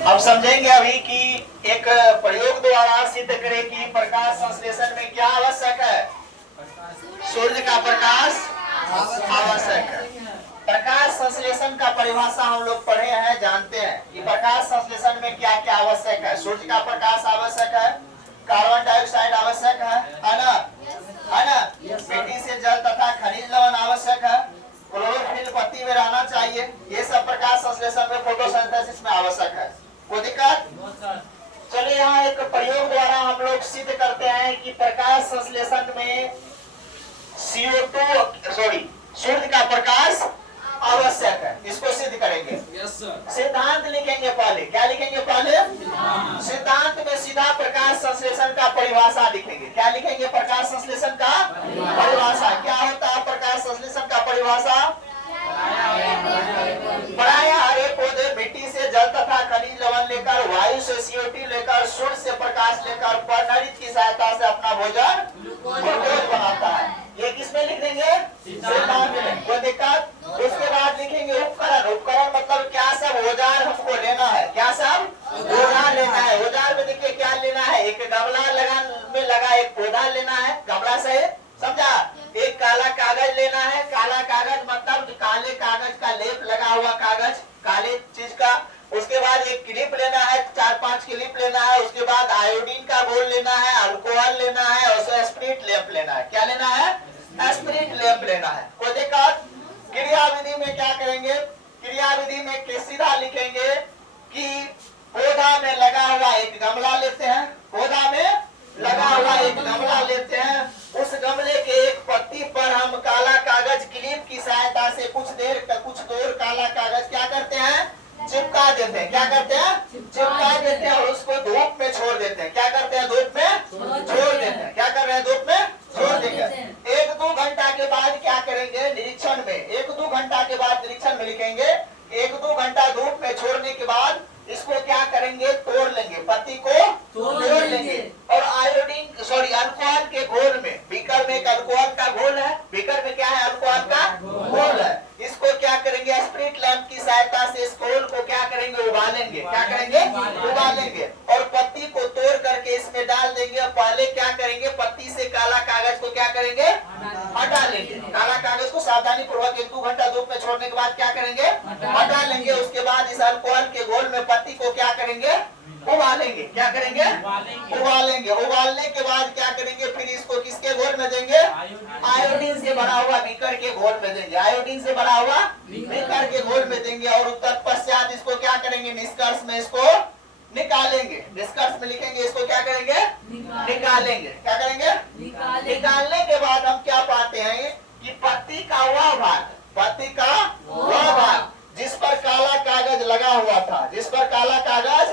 अब समझेंगे अभी कि एक प्रयोग द्वारा सिद्ध करें कि प्रकाश संश्लेषण में क्या आवश्यक है। सूर्य का प्रकाश आवश्यक है। प्रकाश संश्लेषण का परिभाषा हम लोग पढ़े हैं, जानते हैं कि प्रकाश संश्लेषण में क्या क्या आवश्यक है। सूर्य का प्रकाश आवश्यक है, कार्बन डाइऑक्साइड आवश्यक है ना, है ना। मिट्टी से जल तथा खनिज लवण आवश्यक है, क्लोरोफिल पत्ती में रहना चाहिए। ये सब प्रकाश संश्लेषण में, फोटोसिंथेसिस में आवश्यक है। कोई दिक्कत? चलिए यहाँ एक प्रयोग द्वारा हम लोग सिद्ध करते हैं कि प्रकाश संश्लेषण में सूर्य का प्रकाश आवश्यक है। इसको सिद्ध करेंगे। सिद्धांत लिखेंगे पहले। क्या लिखेंगे पहले? सिद्धांत में सीधा प्रकाश संश्लेषण का परिभाषा लिखेंगे। क्या लिखेंगे? प्रकाश संश्लेषण का परिभाषा। क्या होता है प्रकाश संश्लेषण का परिभाषा? प्रायः हरे पौधे मिट्टी से जल तथा खनिज लवण लेकर, वायु से CO2 लेकर, सूर्य से प्रकाश लेकर पर्णरित की सहायता से अपना भोजन ग्लूकोज बनाता है। ये किसमें लिख देंगे? सिद्धांत में। कोई दिक्कत? उसके बाद लिखेंगे उपकरण। उपकरण मतलब क्या सब औजार हमको लेना है। क्या सब औजार लेना है। औजार में देखिए क्या लेना है। एक गमला में लगा एक पौधा लेना है, गमला से, समझा। एक काला कागज लेना है। काला कागज मतलब काले कागज का लेप लगा हुआ कागज, काले चीज का। उसके बाद एक क्लिप लेना है, 4-5 क्लिप लेना है। उसके बाद आयोडीन का घोल लेना है, अल्कोहल लेना है, और स्पिरिट लैंप लेना है। क्या लेना है? स्पिरिट लैंप लेना है। कोई दिक्कत? क्रिया विधि में क्या करेंगे? क्रिया विधि में सीधा लिखेंगे कि पौधा में लगा हुआ एक गमला लेते हैं। पौधा में लगा हुआ एक गमला लेते हैं। उस गमले के एक पत्ती पर हम काला कागज क्लिप की सहायता से कुछ दूर काला कागज क्या करते हैं? चिपका देते हैं। क्या करते हैं? चिपका देते हैं और उसको धूप में छोड़ देते हैं। क्या करते हैं? धूप में छोड़ देते हैं। क्या कर रहे हैं? धूप में छोड़ देंगे। 1-2 घंटा के बाद क्या करेंगे? निरीक्षण में। 1-2 घंटा के बाद निरीक्षण में लिखेंगे। 1-2 घंटा धूप में छोड़ने के बाद इसको क्या करेंगे? तोड़ लेंगे, पत्ती को तोड़ लेंगे और अल्कोहल के घोल में, बीकर में एक अल्कोहल का घोल है। बीकर में क्या है? अल्कोहल का घोल है। इसको क्या करेंगे? स्पिरिट लैंप की सहायता से इस घोल को क्या करेंगे? उबालेंगे। क्या करेंगे? उबालेंगे और पत्ती को तोड़ करके इसमें डाल देंगे। पहले क्या करेंगे? पत्ती से काला कागज को क्या करेंगे? हटा लेंगे। काला कागज को सावधानी पूर्वक 1-2 घंटा धूप में छोड़ने के बाद क्या करेंगे? हटा लेंगे। उसके बाद इस अल्कोहल के घोल में पत्ती को क्या करेंगे? उबालेंगे। क्या करेंगे? उबालेंगे। उबालने के बाद क्या करेंगे? फिर इसको किसके घोल में देंगे? आयोडीन से बना हुआ बीकर के घोल में देंगे। आयोडीन से बना हुआ बीकर के घोल में देंगे और तत्पश्चात इसको क्या करेंगे? निष्कर्ष में इसको निकालेंगे। निष्कर्ष में लिखेंगे इसको क्या करेंगे? निकालेंगे। क्या करेंगे? निकालने के बाद हम क्या पाते हैं कि पत्ती का वह भाग जिस पर काला कागज लगा हुआ था, जिस पर काला कागज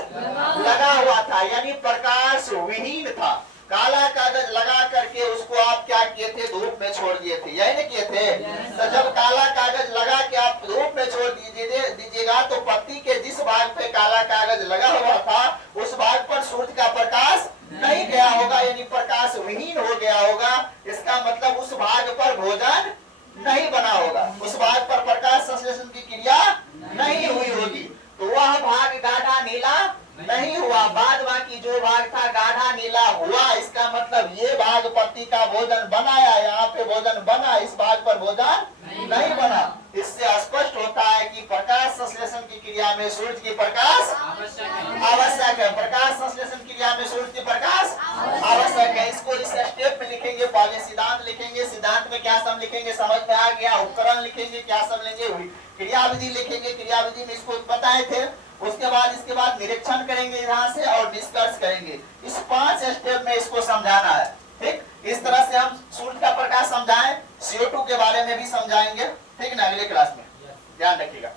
लगा हुआ था, यानी प्रकाश विहीन था। काला कागज लगा करके उसको आप क्या किए थे? धूप में छोड़ दिए थे। यही नहीं किए थे? तो जब काला कागज लगा के आप धूप में छोड़ दीजिएगा तो पत्ती के जिस भाग पे काला कागज लगा हुआ था उस भाग पर सूर्य का प्रकाश नहीं गया होगा, यानी प्रकाश विहीन हो गया होगा। इसका मतलब उस भाग पर भोजन नहीं बना होगा, उस भाग पर प्रकाश संश्लेषण की क्रिया नहीं हुई होगी। तो वह भाग गाढ़ा नीला नहीं हुआ। बाद बाकी जो भाग था गाढ़ा नीला हुआ। इसका मतलब ये भाग पत्ती का भोजन बनाया, यहाँ पे भोजन बना, इस भाग पर भोजन नहीं बना। इससे स्पष्ट होता है कि प्रकाश संश्लेषण की क्रिया में सूर्य की प्रकाश आवश्यक है। प्रकाश संश्लेषण क्रिया में सूर्य की प्रकाश आवश्यक है। इसको इस स्टेप में लिखेंगे। पहले सिद्धांत लिखेंगे। सिद्धांत में क्या सब लिखेंगे? समझ में आ गया। उपकरण लिखेंगे। क्या सब लेंगे? क्रिया विधि लिखेंगे। क्रिया विधि में इसको बताए थे। इसके बाद निरीक्षण करेंगे यहाँ से और निष्कर्ष करेंगे। इस 5 स्टेप में इसको समझाना है। ठीक, इस तरह से हम सूर्य का प्रकाश समझाएं, CO2 के बारे में भी समझाएंगे। ठीक ना, अगले क्लास में ध्यान रखिएगा।